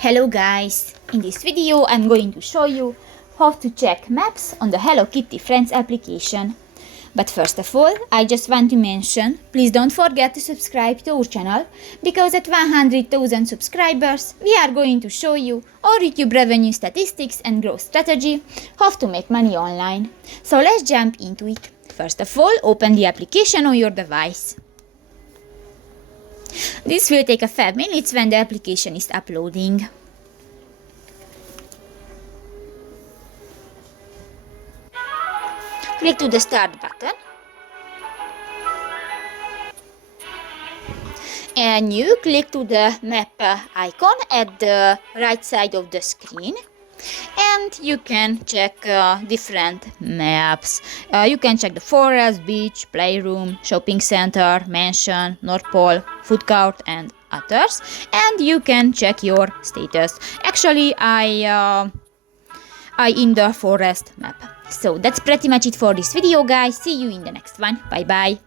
Hello guys! In this video I'm going to show you how to check maps on the Hello Kitty Friends application. But first of all, I just want to mention, please don't forget to subscribe to our channel, because at 100,000 subscribers we are going to show you our YouTube revenue statistics and growth strategy, how to make money online. So let's jump into it. First of all, open the application on your device. This will take a few minutes when the application is uploading. Click to the Start button. And you click to the map icon at the right side of the screen. And you can check different maps. You can check the forest, beach, playroom, shopping center, mansion, North Pole, food court and others. And you can check your status. Actually, I in the forest map. So that's pretty much it for this video, guys. See you in the next one. Bye bye.